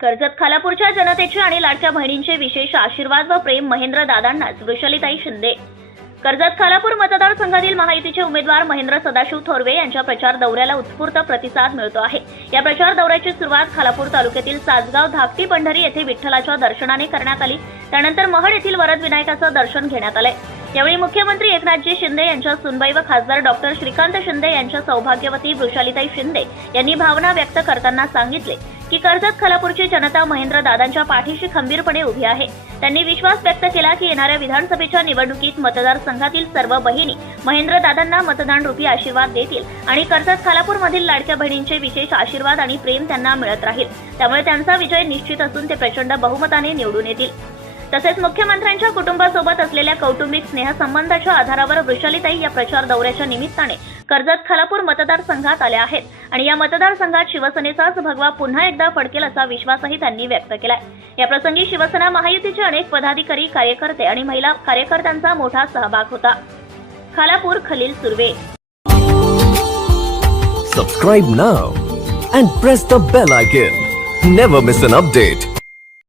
कर्जत खालापूरच्या जनतेचे आणि लाडक्या बहिणींचे विशेष आशीर्वाद व प्रेम महेंद्र दादांनाच वृषलिताई शिंदे. कर्जत खालापूर मतदारसंघातील महायुतीचे उमेदवार महेंद्र सदाशिव थोरवे यांच्या प्रचार दौऱ्याला उत्स्फूर्त प्रतिसाद मिळतो आहे. या प्रचार दौऱ्याची सुरुवात खालापूर तालुक्यातील सासगाव धाकटी पंढरी येथे विठ्ठलाच्या दर्शनाने करण्यात आली. त्यानंतर महड येथील वरद विनायकाचं दर्शन घेण्यात आलंय. यावेळी मुख्यमंत्री एकनाथजी शिंदे यांच्या सुनबाई व खासदार डॉक्टर श्रीकांत शिंदे यांच्या सौभाग्यवती वृषालिताई शिंदे यांनी भावना व्यक्त करताना सांगितले. की कर्जत खालापूरची जनता महेंद्र दादांच्या पाठीशी खंबीरपणे उभी आहे. त्यांनी विश्वास व्यक्त केला की येणाऱ्या विधानसभेच्या निवडणुकीत मतदारसंघातील सर्व बहिणी महेंद्र दादांना मतदान रूपी आशीर्वाद देतील आणि कर्जत खालापूर मधील लाडक्या बहिणींचे विशेष आशीर्वाद आणि प्रेम त्यांना मिळत राहील. त्यामुळे त्यांचा विजय निश्चित असून ते प्रचंड बहुमताने निवडून येतील. तसेच मुख्यमंत्र्यांच्या कुटुंबासोबत असलेल्या कौटुंबिक स्नेहसंबंधाच्या आधारावर वृषालीताई या प्रचार दौऱ्याच्या निमित्ताने कर्जत खालापूर मतदारसंघात आल्या आहेत. आणि या मतदारसंघात शिवसेनेचाच भगवा पुन्हा एकदा फडकेल असा विश्वासही त्यांनी व्यक्त केलाय. याप्रसंगी शिवसेना महायुतीचे अनेक पदाधिकारी कार्यकर्ते आणि महिला कार्यकर्त्यांचा मोठा सहभाग होता. Khalapur Khalil Surve. Subscribe now and press the bell icon never miss an update